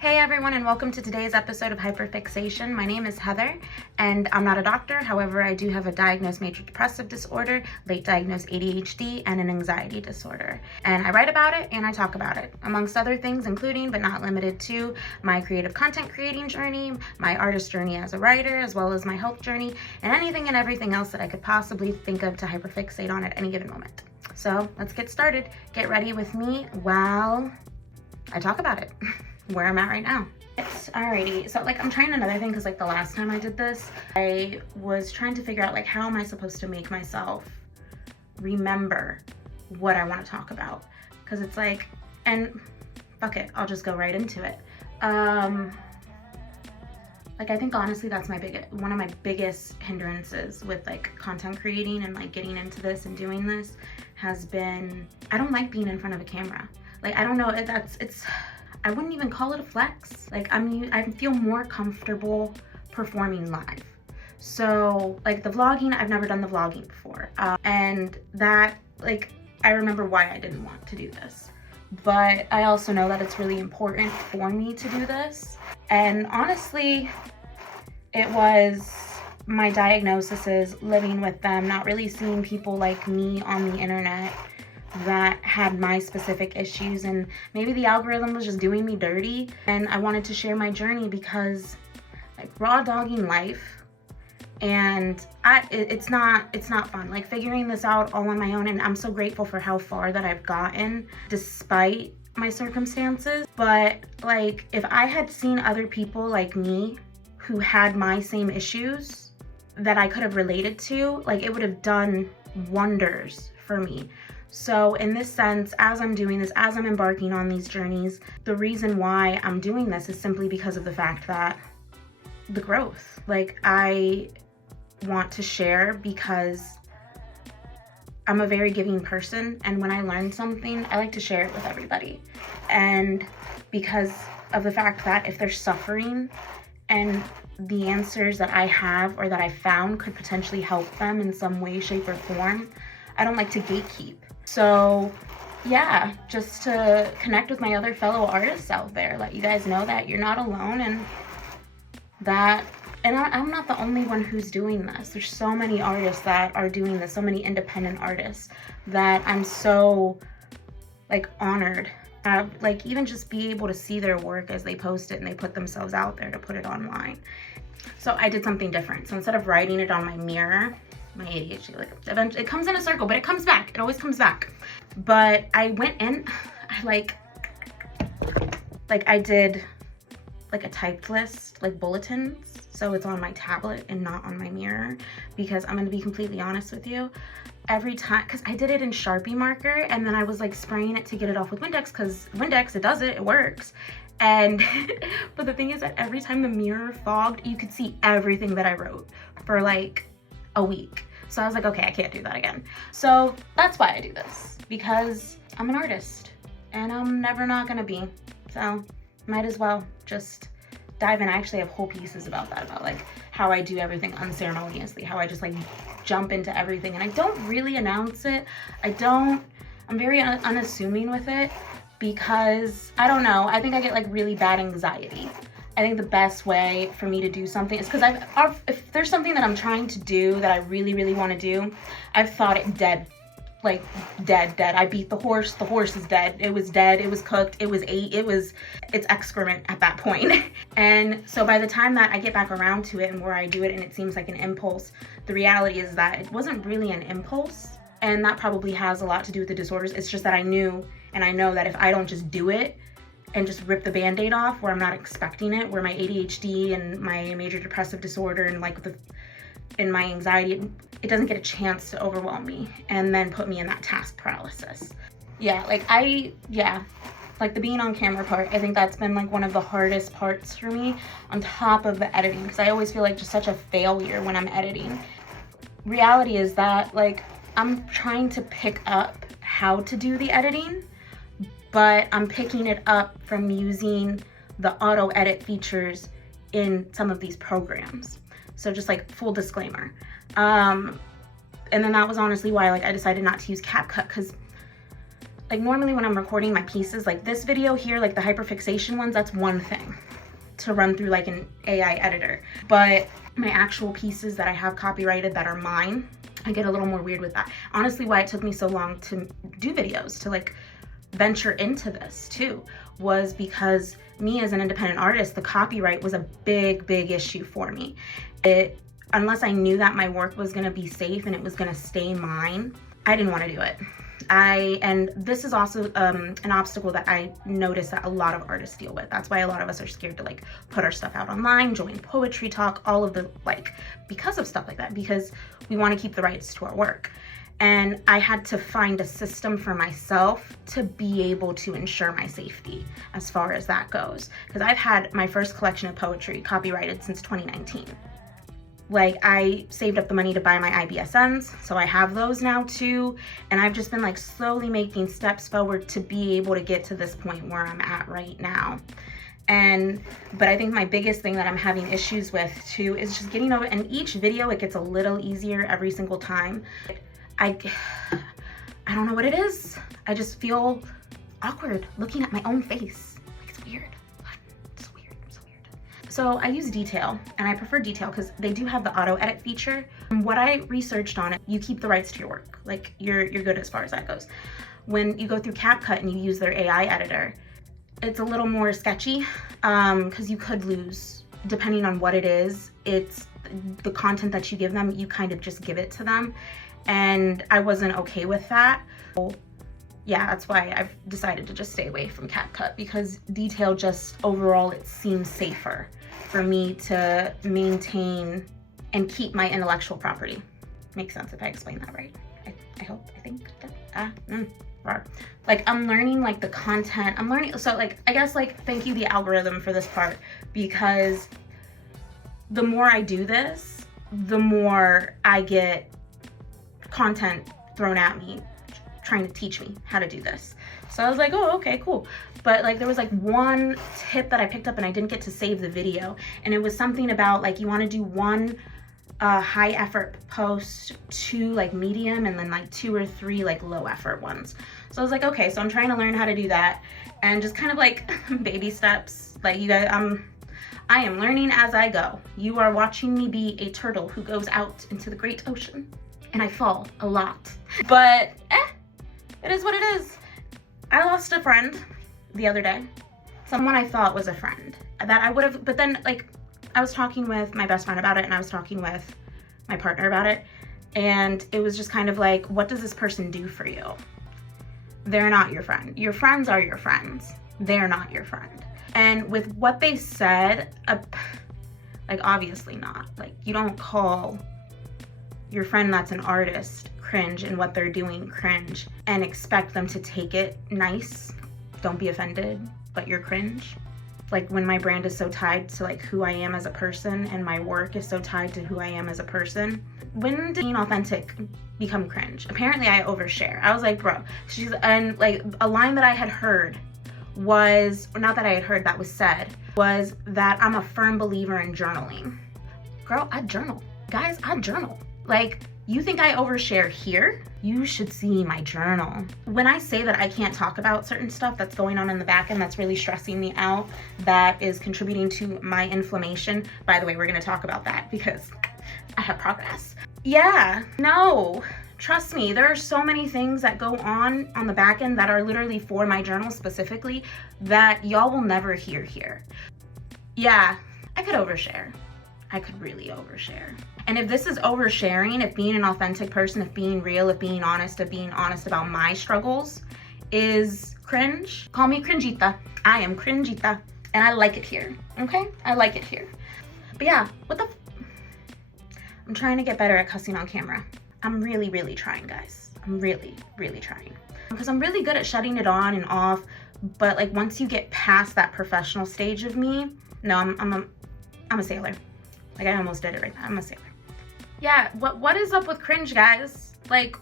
Hey everyone, and welcome to today's episode of Hyperfixation. My name is Heather and I'm not a doctor. However, I do have a diagnosed major depressive disorder, late diagnosed ADHD, and an anxiety disorder. And I write about it and I talk about it, amongst other things, including but not limited to my creative content creating journey, my artist journey as a writer, as well as my health journey, and anything and everything else that I could possibly think of to hyperfixate on at any given moment. So let's get started. Get ready with me while I talk about it. Where I'm at right now. Alrighty, so I'm trying another thing because the last time I did this, I was trying to figure out how am I supposed to make myself remember what I want to talk about, because it's and fuck it, I'll just go right into it. I think honestly that's one of my biggest hindrances with content creating and getting into this and doing this has been I don't like being in front of a camera. I don't know, I wouldn't even call it a flex. I feel more comfortable performing live. So the vlogging, I've never done the vlogging before. And that, I remember why I didn't want to do this. But I also know that it's really important for me to do this. And honestly, it was my diagnoses, living with them, not really seeing people like me on the internet that had my specific issues, and maybe the algorithm was just doing me dirty, and I wanted to share my journey because raw dogging life, and it's not fun figuring this out all on my own. And I'm so grateful for how far that I've gotten despite my circumstances. But if I had seen other people like me who had my same issues that I could have related to, it would have done wonders for me. So in this sense, as I'm doing this, as I'm embarking on these journeys, the reason why I'm doing this is simply because of the fact that the growth. I want to share because I'm a very giving person, and when I learn something, I like to share it with everybody. And because of the fact that if they're suffering and the answers that I have or that I found could potentially help them in some way, shape, or form, I don't like to gatekeep. So yeah, just to connect with my other fellow artists out there, let you guys know that you're not alone, and I'm not the only one who's doing this. There's so many artists that are doing this, so many independent artists that I'm so honored to even just be able to see their work as they post it and they put themselves out there to put it online. So I did something different. So instead of writing it on my mirror, my ADHD, eventually it comes in a circle, but it comes back. It always comes back. But I went in, I did a typed list, bulletins. So it's on my tablet and not on my mirror, because I'm going to be completely honest with you. Every time, because I did it in Sharpie marker, and then I was spraying it to get it off with Windex, because Windex, it works. And but the thing is that every time the mirror fogged, you could see everything that I wrote for a week. So I was okay, I can't do that again. So that's why I do this, because I'm an artist and I'm never not gonna be. So might as well just dive in. I actually have whole pieces about that, about how I do everything unceremoniously, how I just jump into everything, and I don't really announce it. I'm very unassuming with it, because I don't know, I think I get really bad anxiety. I think the best way for me to do something is because if there's something that I'm trying to do that I really, really want to do, I've thought it dead. Dead. I beat the horse is dead. It was dead, it was cooked, it was ate, it's excrement at that point. And so by the time that I get back around to it and where I do it and it seems like an impulse, the reality is that it wasn't really an impulse. And that probably has a lot to do with the disorders. It's just that I knew, and I know that if I don't just do it and just rip the band-aid off where I'm not expecting it, where my ADHD and my major depressive disorder and and my anxiety, it doesn't get a chance to overwhelm me and then put me in that task paralysis. Yeah, the being on camera part, I think that's been one of the hardest parts for me, on top of the editing, because I always feel just such a failure when I'm editing. Reality is that I'm trying to pick up how to do the editing, but I'm picking it up from using the auto edit features in some of these programs. So just full disclaimer. And then that was honestly why I decided not to use CapCut, because like normally when I'm recording my pieces, like this video here, like the hyperfixation ones, that's one thing to run through like an AI editor. But my actual pieces that I have copyrighted that are mine, I get a little more weird with that. Honestly, why it took me so long to do videos, to like venture into this too, was because me as an independent artist, the copyright was a big issue for me. Unless I knew that my work was gonna be safe and it was gonna stay mine, I didn't wanna do it. And this is also an obstacle that I notice that a lot of artists deal with. That's why a lot of us are scared to like put our stuff out online, join Poetry Talk, all of the like, because of stuff like that, because we want to keep the rights to our work. And I had to find a system for myself to be able to ensure my safety as far as that goes. Because I've had my first collection of poetry copyrighted since 2019. Like, I saved up the money to buy my IBSNs, so I have those now too. And I've just been like slowly making steps forward to be able to get to this point where I'm at right now. But I think my biggest thing that I'm having issues with too is just getting over, and each video it gets a little easier every single time. I don't know what it is. I just feel awkward looking at my own face. Like, it's weird. It's weird. So weird. So I use Detail, and I prefer Detail because they do have the auto edit feature. From what I researched on it, you keep the rights to your work. Like, you're good as far as that goes. When you go through CapCut and you use their AI editor, it's a little more sketchy because you could lose, depending on what it is. It's the content that you give them, you kind of just give it to them. And I wasn't okay with that. So, yeah, that's why I've decided to just stay away from CapCut, because Detail just overall, it seems safer for me to maintain and keep my intellectual property. Makes sense if I explain that right. I hope, I think. Like, I'm learning like the content, I'm learning, so like, I guess like, thank you the algorithm for this part, because the more I do this, the more I get content thrown at me trying to teach me how to do this. So I was like, oh, okay, cool. But like, there was like one tip that I picked up and I didn't get to save the video, and it was something about like, you want to do one high effort post, 2 like medium, and then like 2 or 3 like low effort ones. So I was like, okay, so I'm trying to learn how to do that, and just kind of like baby steps. Like, you guys, I am learning as I go. You are watching me be a turtle who goes out into the great ocean, and I fall a lot, but it is what it is. I lost a friend the other day, someone I thought was a friend that I would have, but then like, I was talking with my best friend about it, and I was talking with my partner about it, and it was just kind of like, what does this person do for you? They're not your friend. Your friends are your friends. They're not your friend. And with what they said, like, obviously not. Like, you don't call your friend that's an artist cringe and what they're doing cringe and expect them to take it nice. Don't be offended, but you're cringe. Like, when my brand is so tied to like who I am as a person, and my work is so tied to who I am as a person, when did being authentic become cringe? Apparently I overshare. I was like, bro, and like a line that I had heard was, or not that I had heard, that was said, was that I'm a firm believer in journaling. Girl, I journal. Guys, I journal. Like, you think I overshare here? You should see my journal. When I say that I can't talk about certain stuff that's going on in the back end that's really stressing me out, that is contributing to my inflammation. By the way, we're gonna talk about that because I have progress. Yeah, no, trust me, there are so many things that go on the back end that are literally for my journal specifically that y'all will never hear here. Yeah, I could overshare. I could really overshare. And if this is oversharing, if being an authentic person, if being real, if being honest about my struggles is cringe, call me cringita. I am cringita, and I like it here, okay? I like it here. But yeah, I'm trying to get better at cussing on camera. I'm really trying, guys. I'm really trying. Because I'm really good at shutting it on and off, but like, once you get past that professional stage of me, no, I'm a sailor. Like, I almost did it right now. I'm a sailor. Yeah, what is up with cringe, guys? Like,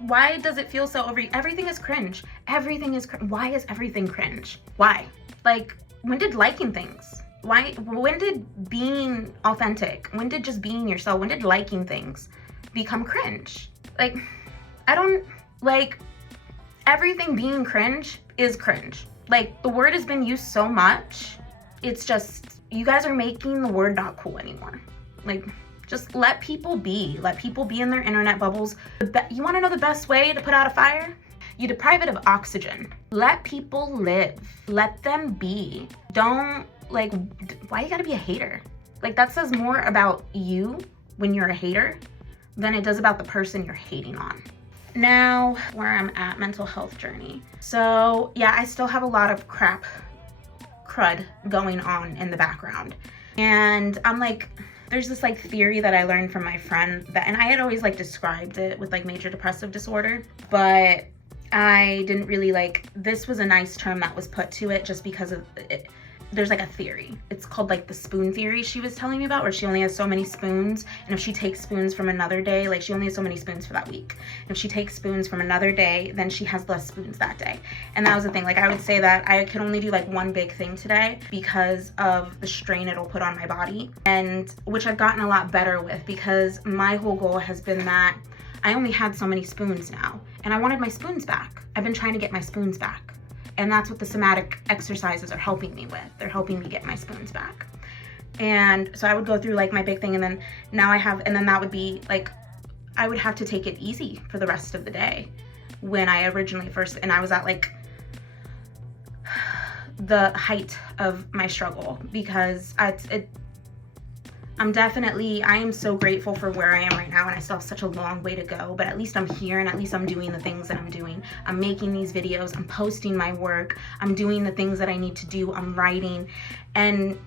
why does it feel so everything is cringe. Everything is why is everything cringe? Why? Like, when did liking things? When did being authentic? When did just being yourself? When did liking things become cringe? Like, I don't, like, everything being cringe is cringe. Like, the word has been used so much, it's just, you guys are making the word not cool anymore. Like, just let people be. Let people be in their internet bubbles. You want to know the best way to put out a fire? You deprive it of oxygen. Let people live. Let them be. Don't, like, why you gotta be a hater? Like, that says more about you when you're a hater than it does about the person you're hating on. Now, where I'm at, mental health journey. So yeah, I still have a lot of crud going on in the background. And I'm like, there's this like theory that I learned from my friend that, and I had always like described it with like major depressive disorder, but I didn't really like, this was a nice term that was put to it just because of it. There's like a theory. It's called like the spoon theory she was telling me about, where she only has so many spoons. And if she takes spoons from another day, like she only has so many spoons for that week. If she takes spoons from another day, then she has less spoons that day. And that was the thing. Like I would say that I could only do like one big thing today because of the strain it'll put on my body. And which I've gotten a lot better with, because my whole goal has been that I only had so many spoons now. And I wanted my spoons back. I've been trying to get my spoons back. And that's what the somatic exercises are helping me with. They're helping me get my spoons back. And so I would go through like my big thing, and then now I have, and then that would be like, I would have to take it easy for the rest of the day when I originally first, and I was at like the height of my struggle, because I am so grateful for where I am right now, and I still have such a long way to go, but at least I'm here, and at least I'm doing the things that I'm doing. I'm making these videos, I'm posting my work, I'm doing the things that I need to do, I'm writing, and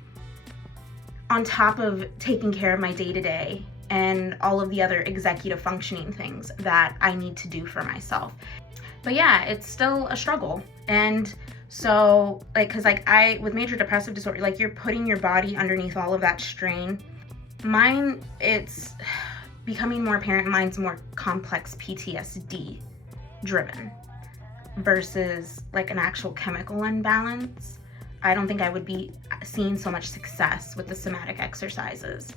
on top of taking care of my day-to-day and all of the other executive functioning things that I need to do for myself. But yeah, it's still a struggle. And so like, cause like with major depressive disorder, like you're putting your body underneath all of that strain. Mine, it's becoming more apparent, mine's more complex PTSD driven versus like an actual chemical imbalance. I don't think I would be seeing so much success with the somatic exercises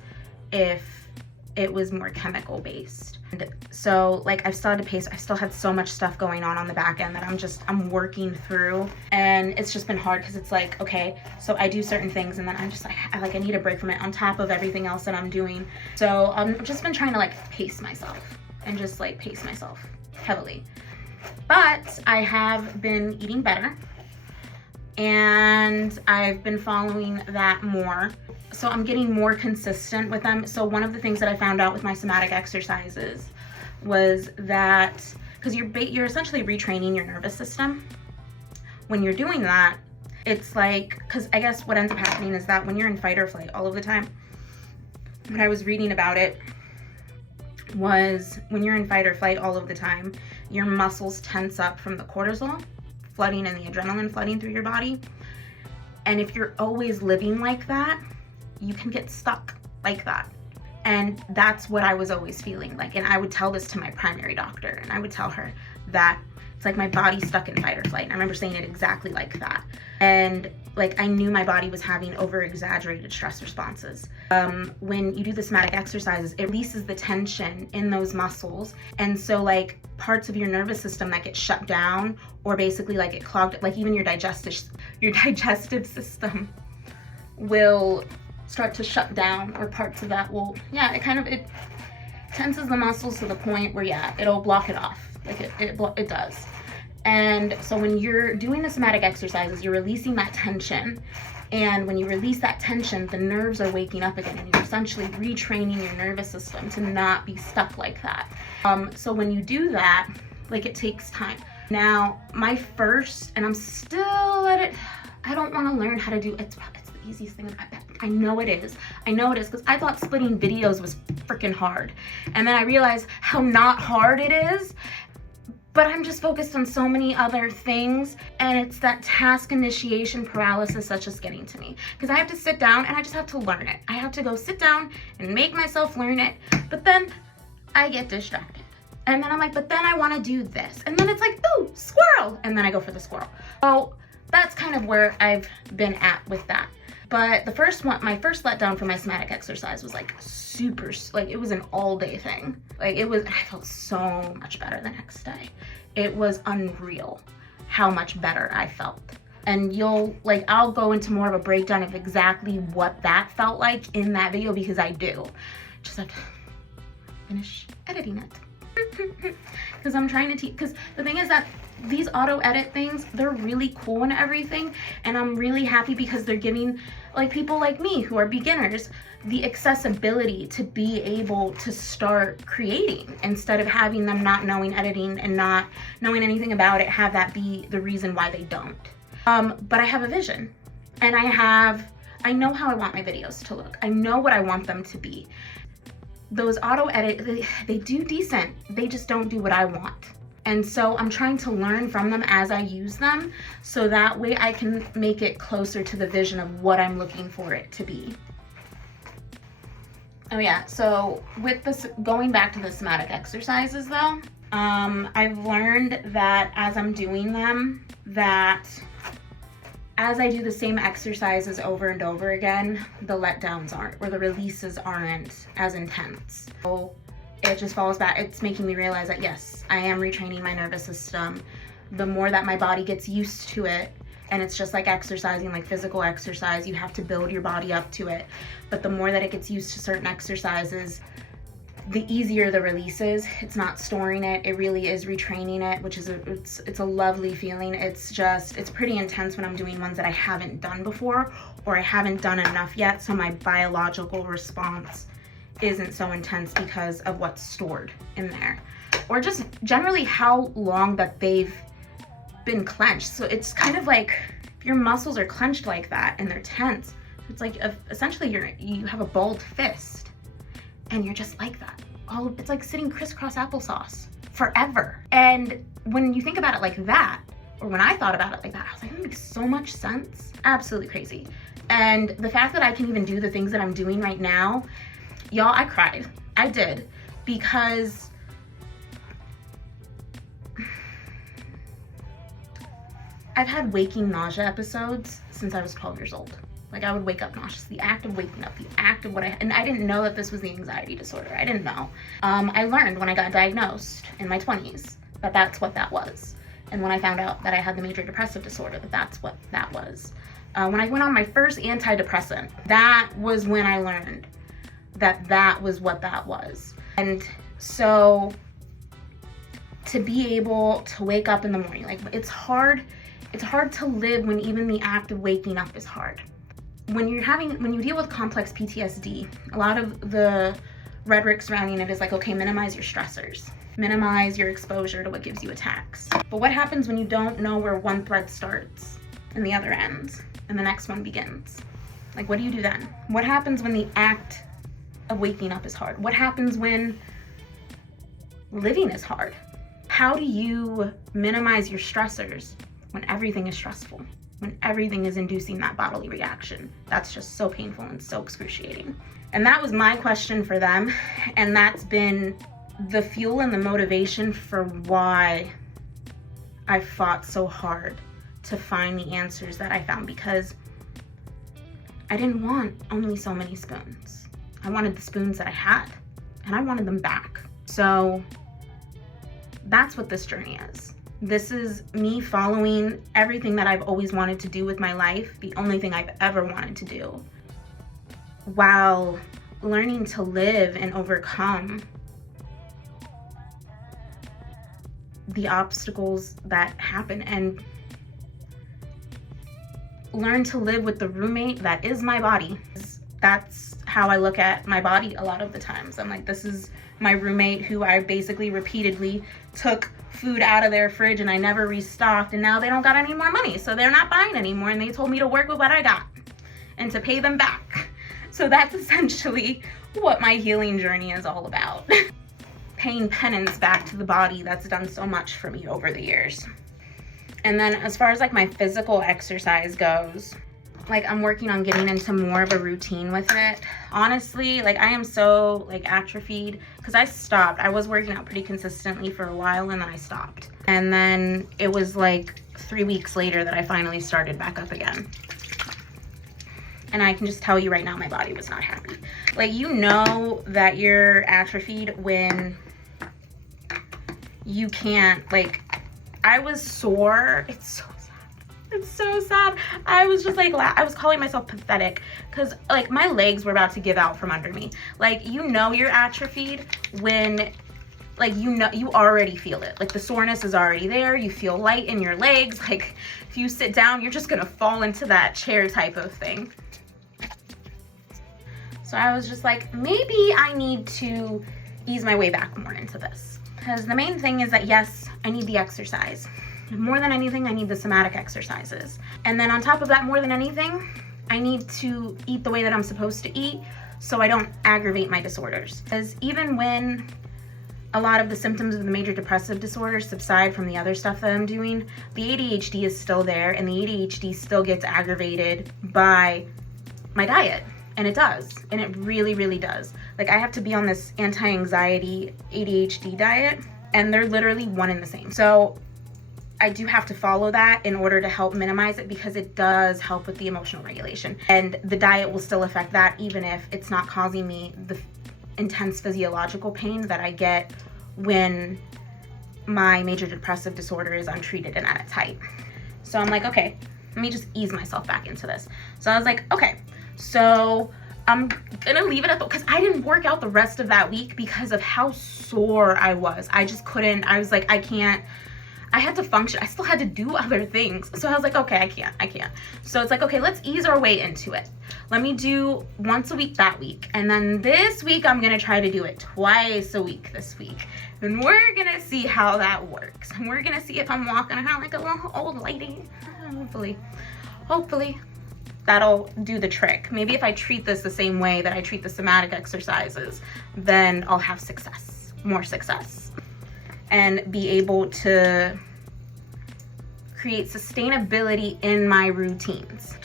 if it was more chemical based. And so like I've still had to pace, I still had so much stuff going on the back end that I'm working through, and it's just been hard because it's like, okay, so I do certain things and then I'm just like, I need a break from it on top of everything else that I'm doing. So I've just been trying to like pace myself and just like pace myself heavily. But I have been eating better, and I've been following that more. So I'm getting more consistent with them. So one of the things that I found out with my somatic exercises was that, because you're essentially retraining your nervous system. When you're doing that, it's like, because I guess what ends up happening is that when you're in fight or flight all of the time, when I was reading about it, was when you're in fight or flight all of the time, your muscles tense up from the cortisol flooding and the adrenaline flooding through your body. And if you're always living like that, you can get stuck like that. And that's what I was always feeling like. And I would tell this to my primary doctor, and I would tell her that it's like my body's stuck in fight or flight. And I remember saying it exactly like that. And like I knew my body was having over exaggerated stress responses. When you do the somatic exercises, it releases the tension in those muscles. And so like parts of your nervous system that get shut down, or basically like get clogged, like even your digestive system will start to shut down, or parts of that will, yeah, it tenses the muscles to the point where, yeah, it'll block it off. Like it does. And so when you're doing the somatic exercises, you're releasing that tension. And when you release that tension, the nerves are waking up again, and you're essentially retraining your nervous system to not be stuck like that. So when you do that, like it takes time. Now, my first, and I'm still at it, I don't want to learn how to do, it's the easiest thing. I know it is, because I thought splitting videos was freaking hard. And then I realized how not hard it is, but I'm just focused on so many other things, and it's that task initiation paralysis that's just getting to me. Because I have to sit down and I just have to learn it. I have to go sit down and make myself learn it, but then I get distracted. And then I'm like, but then I want to do this. And then it's like, ooh, squirrel. And then I go for the squirrel. So that's kind of where I've been at with that. But the first one, my first letdown for my somatic exercise was like super, like it was an all day thing. Like it was, I felt so much better the next day. It was unreal how much better I felt. And I'll go into more of a breakdown of exactly what that felt like in that video, because I do. Just like finish editing it. Because I'm trying to teach, because the thing is that these auto edit things, they're really cool and everything, and I'm really happy because they're giving like people like me who are beginners the accessibility to be able to start creating, instead of having them not knowing editing and not knowing anything about it, have that be the reason why they don't. But I have a vision, and I know how I want my videos to look. I know what I want them to be. Those auto edit, they do decent, they just don't do what I want. And so I'm trying to learn from them as I use them, so that way I can make it closer to the vision of what I'm looking for it to be. Oh yeah, so with this, going back to the somatic exercises though, I've learned that as I'm doing them, that as I do the same exercises over and over again, the letdowns aren't, or the releases aren't as intense. So it just falls back. It's making me realize that yes, I am retraining my nervous system. The more that my body gets used to it, and it's just like exercising, like physical exercise, you have to build your body up to it. But the more that it gets used to certain exercises, the easier the release is. It's not storing it, it really is retraining it, which is it's a lovely feeling. It's pretty intense when I'm doing ones that I haven't done before, or I haven't done enough yet, so my biological response isn't so intense because of what's stored in there, or just generally how long that they've been clenched. So it's kind of like if your muscles are clenched like that and they're tense, it's like essentially you have a balled fist. And you're just like that. It's like sitting crisscross applesauce forever. And when you think about it like that, or when I thought about it like that, I was like, that makes so much sense. Absolutely crazy. And the fact that I can even do the things that I'm doing right now, y'all, I cried. I did. Because I've had waking nausea episodes since I was 12 years old. Like I would wake up nauseous, the act of waking up, the act of and I didn't know that this was the anxiety disorder. I didn't know. I learned when I got diagnosed in my 20s that that's what that was. And when I found out that I had the major depressive disorder, that that's what that was. When I went on my first antidepressant, that was when I learned that that was what that was. And so to be able to wake up in the morning, like it's hard to live when even the act of waking up is hard. When you deal with complex PTSD, a lot of the rhetoric surrounding it is like, okay, minimize your stressors, minimize your exposure to what gives you attacks. But what happens when you don't know where one thread starts and the other ends and the next one begins? Like, what do you do then? What happens when the act of waking up is hard? What happens when living is hard? How do you minimize your stressors when everything is stressful? When everything is inducing that bodily reaction? That's just so painful and so excruciating. And that was my question for them. And that's been the fuel and the motivation for why I fought so hard to find the answers that I found, because I didn't want only so many spoons. I wanted the spoons that I had, and I wanted them back. So that's what this journey is. This is me following everything that I've always wanted to do with my life, the only thing I've ever wanted to do, while learning to live and overcome the obstacles that happen, and learn to live with the roommate that is my body. That's how I look at my body a lot of the times. I'm like, this is my roommate who I basically repeatedly took food out of their fridge and I never restocked, and now they don't got any more money, so they're not buying anymore, and they told me to work with what I got and to pay them back. So that's essentially what my healing journey is all about. Paying penance back to the body that's done so much for me over the years. And then as far as like my physical exercise goes, like I'm working on getting into more of a routine with it. Honestly, like I am so like atrophied because I stopped. I was working out pretty consistently for a while and then I stopped. And then it was like 3 weeks later that I finally started back up again. And I can just tell you right now, my body was not happy. Like, you know that you're atrophied when you can't, like, I was sore. It's so sad. It's so sad. I was just like, I was calling myself pathetic because like my legs were about to give out from under me. Like, you know you're atrophied when, like, you know, you already feel it. Like, the soreness is already there. You feel light in your legs. Like, if you sit down, you're just gonna fall into that chair type of thing. So I was just like, maybe I need to ease my way back more into this. Because the main thing is that, yes, I need the exercise. More than anything, I need the somatic exercises. And then on top of that, more than anything, I need to eat the way that I'm supposed to eat so I don't aggravate my disorders. Because even when a lot of the symptoms of the major depressive disorder subside from the other stuff that I'm doing, the ADHD is still there, and the ADHD still gets aggravated by my diet. And it does, and it really, really does. Like, I have to be on this anti-anxiety ADHD diet, and they're literally one and the same. So I do have to follow that in order to help minimize it, because it does help with the emotional regulation. And the diet will still affect that, even if it's not causing me the intense physiological pain that I get when my major depressive disorder is untreated and at its height. So I'm like, okay, let me just ease myself back into this. So I was like, okay, so I'm gonna leave it at because I didn't work out the rest of that week because of how sore I was. I just couldn't. I was like, I can't. I had to function. I still had to do other things. So I was like, okay, I can't. So it's like, okay, let's ease our way into it. Let me do once a week that week. And then this week, I'm gonna try to do it twice a week this week. And we're gonna see how that works. And we're gonna see if I'm walking around like a little old lady. Hopefully that'll do the trick. Maybe if I treat this the same way that I treat the somatic exercises, then I'll have success, more success, and be able to create sustainability in my routines.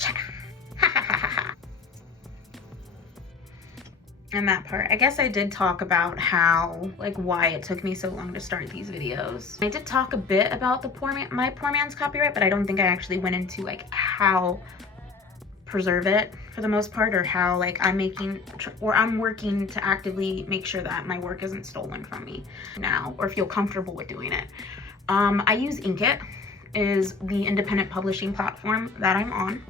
And that part, I guess I did talk about how, like, why it took me so long to start these videos. I did talk a bit about the my poor man's copyright, but I don't think I actually went into like how preserve it for the most part, or how like I'm working to actively make sure that my work isn't stolen from me now, or feel comfortable with doing it. I use Inkit, is the independent publishing platform that I'm on,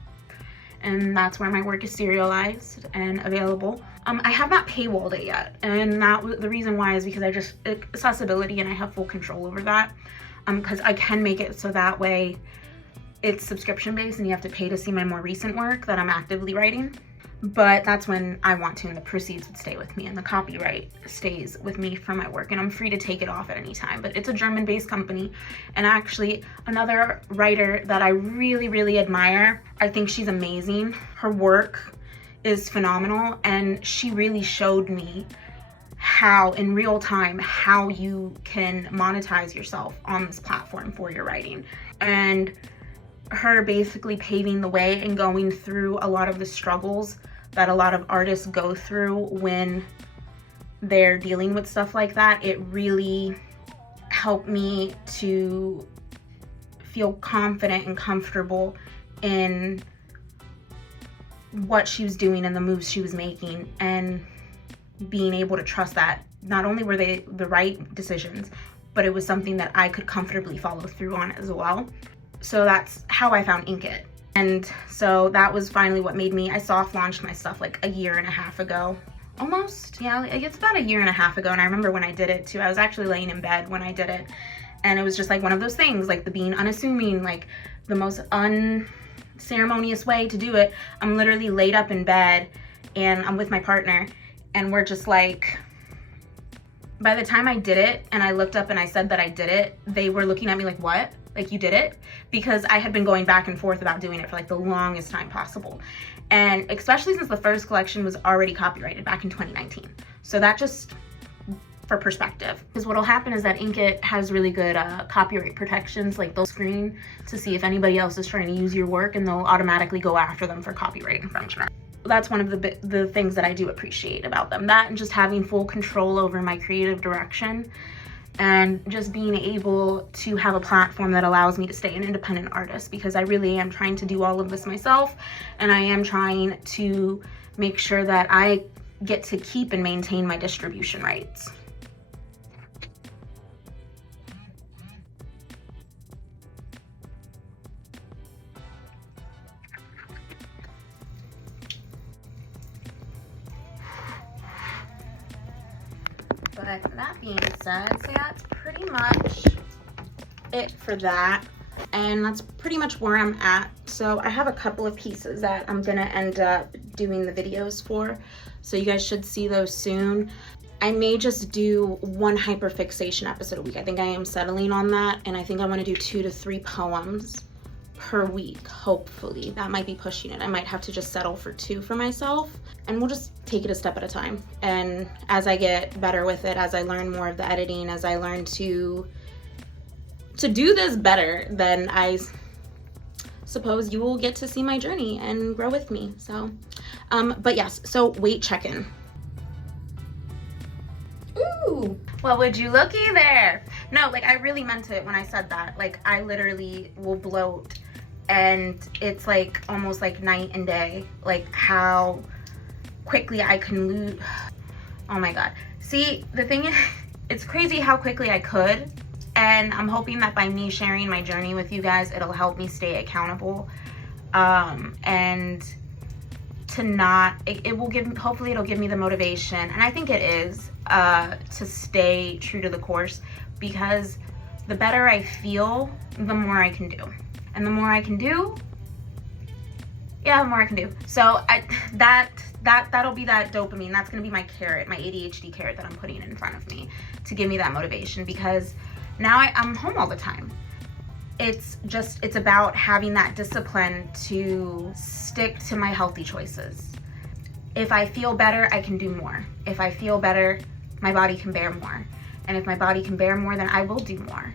and that's where my work is serialized and available. I have not paywalled it yet, and the reason why is because accessibility, and I have full control over that, because I can make it so that way it's subscription based and you have to pay to see my more recent work that I'm actively writing. But that's when I want to, and the proceeds would stay with me, and the copyright stays with me for my work, and I'm free to take it off at any time. But it's a German-based company, and actually another writer that I really, really admire. I think she's amazing. Her work is phenomenal, and she really showed me how, in real time, how you can monetize yourself on this platform for your writing. And her basically paving the way and going through a lot of the struggles that a lot of artists go through when they're dealing with stuff like that. It really helped me to feel confident and comfortable in what she was doing and the moves she was making, and being able to trust that not only were they the right decisions, but it was something that I could comfortably follow through on as well. So that's how I found Inkit. And so that was finally what made me, I soft launched my stuff like a year and a half ago. Almost, yeah, it's about a year and a half ago. And I remember when I did it too, I was actually laying in bed when I did it. And it was just like one of those things, like the being unassuming, like the most unceremonious way to do it. I'm literally laid up in bed and I'm with my partner, and we're just like, by the time I did it and I looked up and I said that I did it, they were looking at me like, what? Like, you did it? Because I had been going back and forth about doing it for like the longest time possible. And especially since the first collection was already copyrighted back in 2019. So that just, for perspective. Because what'll happen is that Inkit has really good copyright protections, like they'll screen to see if anybody else is trying to use your work, and they'll automatically go after them for copyright infringement. That's one of the things that I do appreciate about them. That, and just having full control over my creative direction and just being able to have a platform that allows me to stay an independent artist, because I really am trying to do all of this myself, and I am trying to make sure that I get to keep and maintain my distribution rights. But that being said, so that's pretty much it for that. And that's pretty much where I'm at. So I have a couple of pieces that I'm gonna end up doing the videos for. So you guys should see those soon. I may just do one hyperfixation episode a week. I think I am settling on that. And I think I wanna do 2 to 3 poems per week, hopefully. That might be pushing it. I might have to just settle for 2 for myself, and we'll just take it a step at a time. And as I get better with it, as I learn more of the editing, as I learn to do this better, then I suppose you will get to see my journey and grow with me. So, but yes, so weight check-in. Ooh, what would you looky there? No, like I really meant it when I said that. Like I literally will bloat, and it's like almost like night and day, like how quickly I can lose. Oh my God. See, the thing is, it's crazy how quickly I could. And I'm hoping that by me sharing my journey with you guys, it'll help me stay accountable. And to not, it will give, hopefully it'll give me the motivation. And I think it is, to stay true to the course, because the better I feel, the more I can do. And the more I can do, yeah, the more I can do. So that'll be that dopamine. That's gonna be my carrot, my ADHD carrot that I'm putting in front of me to give me that motivation, because now I'm home all the time. It's about having that discipline to stick to my healthy choices. If I feel better, I can do more. If I feel better, my body can bear more. And if my body can bear more, then I will do more.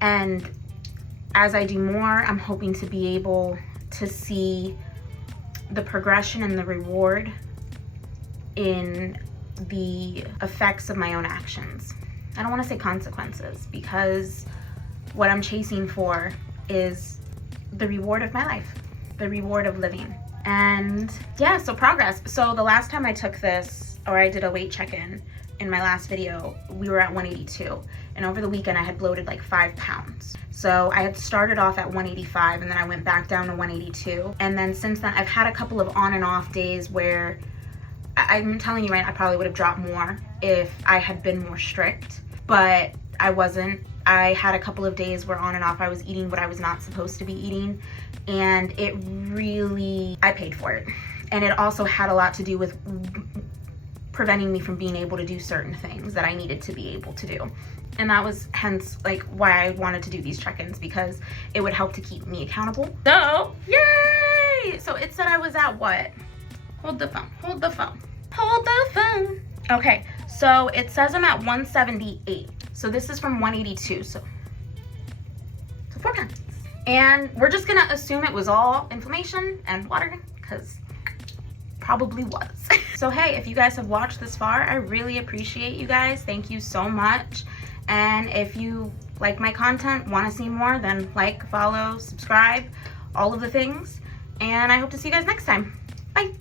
And as I do more, I'm hoping to be able to see the progression and the reward in the effects of my own actions. I don't want to say consequences, because what I'm chasing for is the reward of my life, the reward of living. And yeah, so progress. So the last time I took this, or I did a weight check-in in my last video, we were at 182. And over the weekend I had bloated like 5 pounds. So I had started off at 185, and then I went back down to 182. And then since then I've had a couple of on and off days where I'm telling you, right, I probably would have dropped more if I had been more strict, but I wasn't. I had a couple of days where on and off I was eating what I was not supposed to be eating, and it really, I paid for it. And it also had a lot to do with preventing me from being able to do certain things that I needed to be able to do. And that was hence like why I wanted to do these check-ins, because it would help to keep me accountable. So, yay! So it said I was at what? Hold the phone, hold the phone, hold the phone. Okay, so it says I'm at 178. So this is from 182, so 4 pounds. And we're just gonna assume it was all inflammation and water, because probably was. So hey, if you guys have watched this far, I really appreciate you guys. Thank you so much. And if you like my content, want to see more, then like, follow, subscribe, all of the things. And I hope to see you guys next time. Bye.